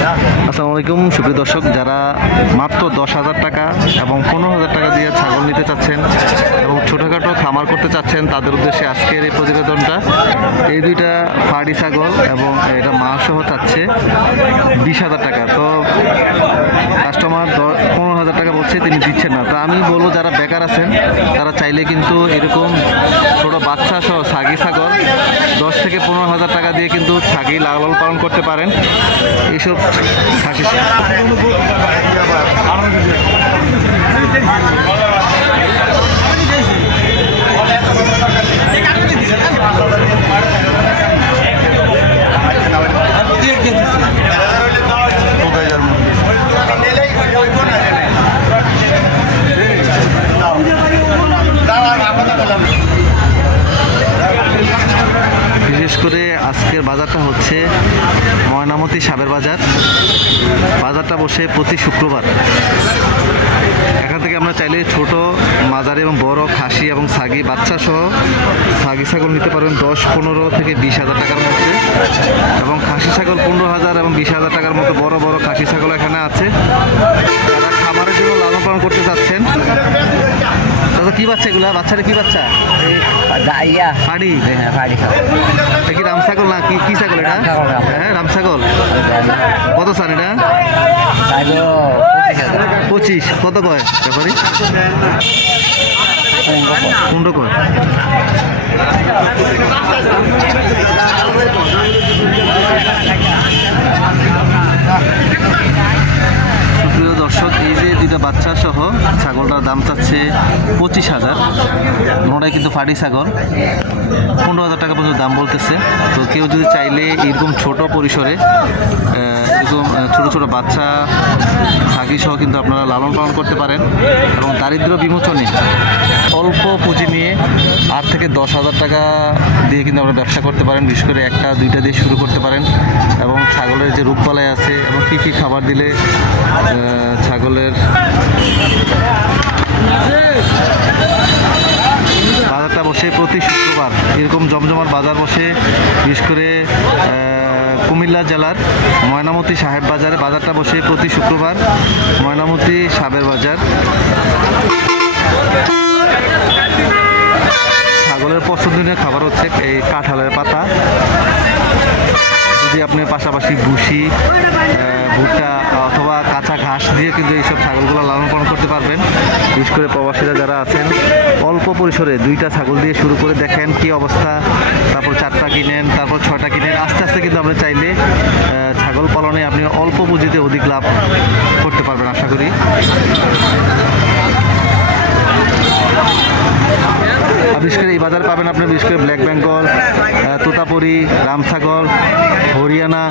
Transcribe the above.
আসসালামু আলাইকুম, সুপ্রিয় দর্শক, যারা মাত্র দশ হাজার টাকা এবং পনেরো হাজার টাকা দিয়ে ছাগল নিতে চাচ্ছেন এবং ছোটোখাটো খামার করতে চাচ্ছেন, তাদের উদ্দেশ্যে আজকের এই প্রতিবেদনটা। এই দুইটা ফাড়ি ছাগল এবং এটা মাসহ চাচ্ছে বিশ হাজার টাকা। তো কাস্টমার পনেরো হাজার টাকা বলছে, তিনি দিচ্ছেন না। তো আমি বলব, যারা বেকার আছেন, তারা চাইলে কিন্তু এরকম ছোটো বাচ্চা সহ ছাগি ছাগল হাজার টাকা দিয়ে কিন্তু ছাগি লালন পালন করতে পারেন। এইসব খাসি বিশেষ করে আজকের বাজারটা হচ্ছে ময়নামতি সাবের বাজার। বাজারটা বসে প্রতি শুক্রবার। এখান থেকে আমরা চাইলে ছোট, মাঝারি এবং বড় খাসি এবং সাগি বাচ্চা সহ সাগি ছাগল নিতে পারবেন দশ, পনেরো থেকে বিশ হাজার টাকার মধ্যে। এবং খাসি ছাগল পনেরো হাজার এবং বিশ হাজার টাকার মতো বড় বড় খাসি ছাগল এখানে আছে। এগুলা? বাচ্চাটা কি বাচ্চা? দাইয়া পাড়ি? হ্যাঁ খাব। এটা কি রাম ছাগল না কি কি ছাগল এটা। হ্যাঁ রাম ছাগল। কত সান এটা? পঁচিশ। কত কয়? ব্যাপারি? পনেরো কয়। সুপ্রিয় দর্শক এই যে দুইটা বাচ্চা ছাগলটার দাম চাচ্ছে পঁচিশ হাজার। ওনারাই কিন্তু ফাটি ছাগল। পনেরো হাজার টাকা পর্যন্ত দাম বলতেছে। তো কেউ যদি চাইলে এরকম ছোট পরিসরে এরকম ছোট ছোট বাচ্চা ছাগি সহ কিন্তু আপনারা লালন পালন করতে পারেন এবং দারিদ্র বিমোচনে অল্প পুঁজি নিয়ে আট থেকে দশ হাজার টাকা দিয়ে কিন্তু আপনারা ব্যবসা করতে পারেন। বিশেষ করে একটা, দুইটা দিয়ে শুরু করতে পারেন এবং ছাগলের যে রূপপালাই আছে এবং কী কী খাবার দিলে ছাগলের বাজারটা বসে প্রতি শুক্রবার। এরকম জমজমার বাজার বসে, বিশেষ করে কুমিল্লা জেলার ময়নামতি সাহেব বাজারে বাজারটা বসে প্রতি শুক্রবার, ময়নামতি সাবের বাজার। ছাগলের পছন্দনীয় খাবার হচ্ছে এই কাঁঠালের পাতা। যদি আপনি পাশাপাশি ভুসি ভুট্টা অথবা কাঁচা ঘাস দিয়ে কিন্তু এইসব ছাগলগুলো লালন পালন করতে পারবেন বিশেষ করে প্রবাসীরা যারা আছেন, অল্প পরিসরে দুইটা ছাগল দিয়ে শুরু করে দেখেন কি অবস্থা। তারপর চারটা কিনেন, তারপর ছয়টা কিনেন। আস্তে আস্তে কিন্তু আপনি চাইলে ছাগল পালনে আপনি অল্প পুঁজিতে অধিক লাভ করতে পারবেন, আশা করি। বিশেষ করে এই বাজার পাবেন আপনি, বিশেষ করে ব্ল্যাক বেঙ্গল তোতাপুরি, রামছাগল, হরিয়ানা